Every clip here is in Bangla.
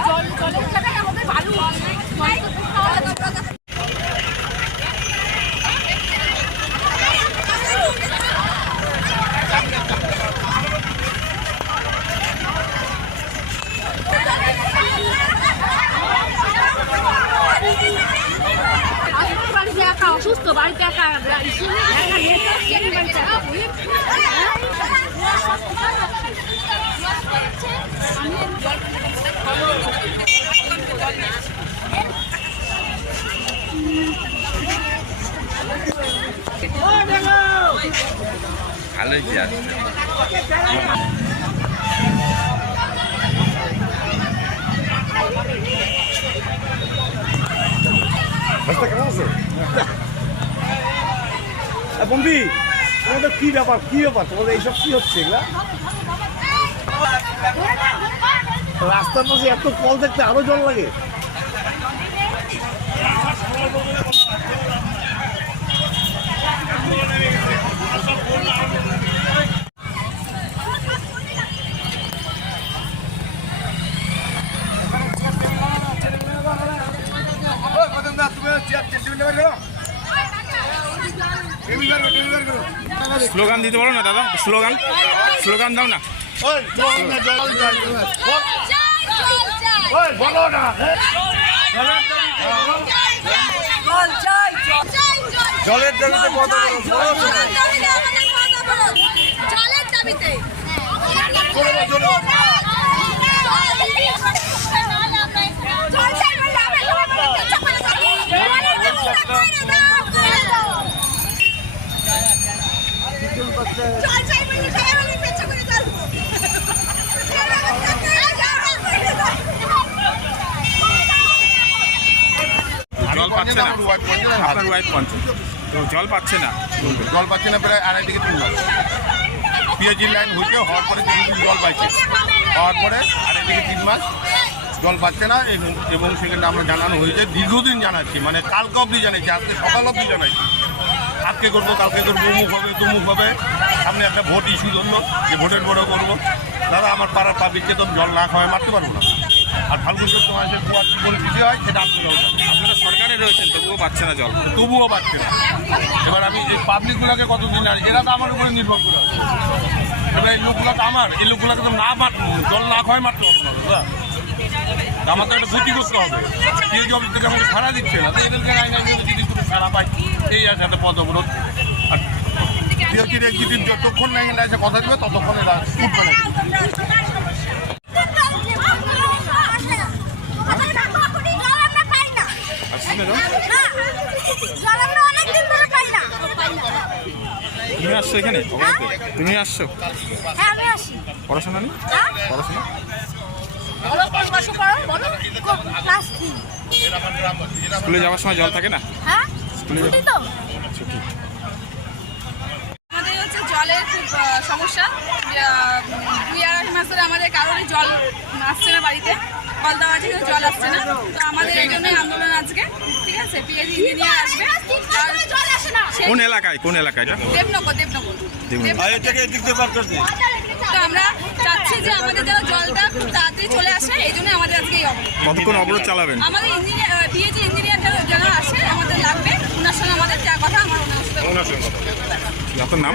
জল জলের জায়গায় আমাদের বালু বাড়িতে একা অসুস্থ বাড়িতে একা। ভালোই রাস্তা কেমন আছে বম্বি তোমাদের কি ব্যাপার? কি ব্যাপার? তোমাদের এইসব কি হচ্ছে রাস্তার পাশে এত কল দেখতে আরও জল লাগে। স্লোগান দিতে পারো না দাদা? স্লোগান? স্লোগান দাও না। বলো না জলের দাবিতে কথা জলের দাবিতে। পাচ্ছে না। আপনার ওয়াইফ পাচ্ছে। তো জল পাচ্ছে না। জল পাচ্ছে না প্রায় আড়াই থেকে তিন মাস। পিএইচি লাইন হইতে হওয়ার পরে কিছুদিন জল পাইছে। হওয়ার পরে আড়াই থেকে তিন মাস জল পাচ্ছে না এবং- এবং সেখানে আমরা জানানো হয়েছে দীর্ঘদিন জানাচ্ছি। মানে কালকে অবধি জানাচ্ছি আজকে সকাল অবধি জানাচ্ছি আজকে করব কালকে করব অমুক হবে তমুক হবে। সামনে একটা ভোট ইস্যু জন্য যে ভোটের বড় করব। দাদা আমার পাড়ার পাবলিককে তো জল না খাওয়ায় মারতে পারব না। আর ফাল্গুন চৈত্র মাসে কুয়ার কি পরিস্থিতি হয় সেটা আপনারাও জানেন। আপনারা সরকারে রয়েছেন তবুও পাচ্ছে না জল। তবুও পাচ্ছে না। এবার আমি এই পাবলিকগুলোকে কতদিন আর এরা তো আমার উপরে নির্ভর করে আছে। এবার এই লোকগুলো তো আমার। এই লোকগুলোকে তো না মার জল না খাওয়াই মারতে হবে না দাদা তা আমার তো একটা ক্ষতি করতে হবে। এই জব থেকে আমাকে সারা দিচ্ছে না তো এদেরকে আইন আইন যদি কোনো সারা পাই এই আছে একটা পথ অবরোধ। আর বিরোধীর এক্সিকিউটিভ যতক্ষণ না এখানে এসে কথা দিবে ততক্ষণ এরা উঠবে না। আসছো এখানে? তুমি আসছো? হ্যাঁ পড়াশোনা নেই? পড়াশোনা? বলো কোন বসে পড়ো বলো। ক্লাস থ্রি স্কুলে যাওয়ার সময় জল থাকে না? হ্যাঁ? স্কুলে ছুটি আমাদের হচ্ছে জলের খুব সমস্যা। দুই আড়াই মাস ধরে আমাদের কারোরই জল আসছে না বাড়িতে। কল দেওয়া জল আসছে না। তো আমাদের এই জন্যই আন্দোলন আজকে। ঠিক আছে ইঞ্জিনিয়ার আসবে। কোন এলাকায়? কোন এলাকায় এটা? দেবনগর দেবনগর। দেবনগর। তো আমরা চাচ্ছি যে আমাদের যেন জলটা খুব তাড়াতাড়ি চলে আসে এই জন্য আমাদের আজকে এই কতক্ষণ অবরোধ চালাবেন? আমাদের ইঞ্জিনিয়ার পিএইচি ইঞ্জিনিয়ার যেন আসে আমাদের লাগবে। ওনার সঙ্গে আমাদের যা কথা আমার ওনার সাথে আপনার নাম?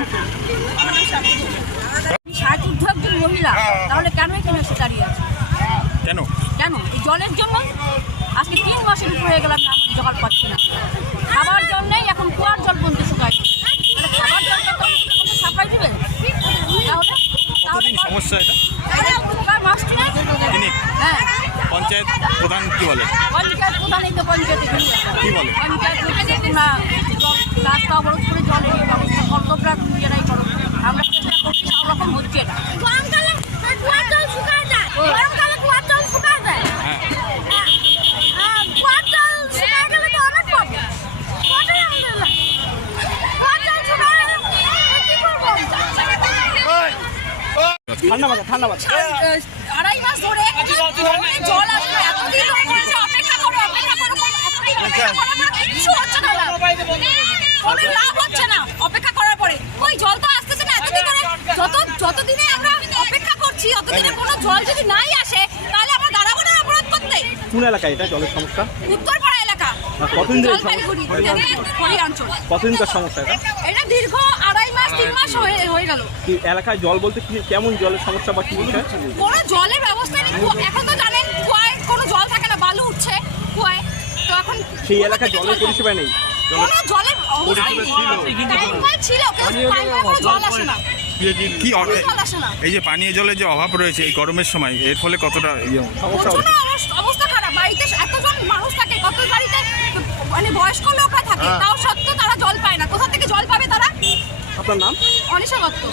আমার নাম শান্তি একজন মহিলা তাহলে কেন এখানে এসে দাঁড়িয়ে আছে কেন? কেন? এই জলের জন্য আজকে তিন মাসের উপর হয়ে জল পাচ্ছি না। খাবার জল নেই এখন কুয়ার জল বলতে শুকায়। তাহলে খাবার জলটা তো সাপ্লাই দিবে? তাহলে কতদিন? সমস্যা এটা? তাহলে কুয়ার মাস নেই তিনি হ্যাঁ। পঞ্চায়েত প্রধান কি বলে? পঞ্চায়েত প্রধানই তো পঞ্চায়েতে কি বলে? পঞ্চায়েত বলছে তোমরা জল রাস্তা অবরোধ করে জলের এই ব্যবস্থা কর্তব্য নিজেরাই করো। আমরা চেষ্টা করছি সব রকম হচ্ছে না গরমকালে কুয়ার জল শুকায় যায় গরমকালে কুয়ার জল শুকায় যায় হ্যাঁ হ্যাঁ, কুয়ার জল শুকায় গেলে তো অনেক প্রবলেম ওটাই আমাদের লাগে। কুয়ার জল শুকায় গেলে কি করব? ঠান্ডা বাজা ঠান্ডা বাজা আড়াই মাস ধরে জল আসবে এতদিন ধরে অপেক্ষা করো অপেক্ষা করো অপেক্ষা করার পরে হচ্ছে না। কোনো লাভ হচ্ছে না অপেক্ষা করার পরে। ওই জল তো আসতেছে না এতদিন ধরে যত যতদিনে আমরা অপেক্ষা করছি অতদিনে কোনো জল যদি নাই আসে তাহলে আমরা দাঁড়াবো না অপরাধ করতে। কোন এলাকায় এটা জলের সমস্যা? আর কতদিন ধরে কতদিনকার সমস্যা এটা? এটা দীর্ঘ আড়াই মাস তিন মাস হয়ে হয়ে গেল। কি এলাকায় জল বলতে কি কেমন জলের সমস্যা বা কি বিষয় কোনো জলের ব্যবস্থা নেই। এখন তো জানেন কুয়ায় কোনো জল থাকে না বালু উঠছে কুয়ায় তো এখন সেই এলাকায় জলের পরিষেবা নেই? কোনো জলের ছিল। জল আসে না। কি এই যে পানীয় জলের যে অভাব রয়েছে এই গরমের সময় এর ফলে কতটা ইয়ে অবস্থা খারাপ। বাড়িতে এতজন মানুষ থাকে কত গাড়িতে মানে বয়স্ক লোকরা থাকে তাও সত্ত্বেও তারা জল পায় না। কোথা থেকে জল পাবে তারা? আপনার নাম? অনিশা দত্ত।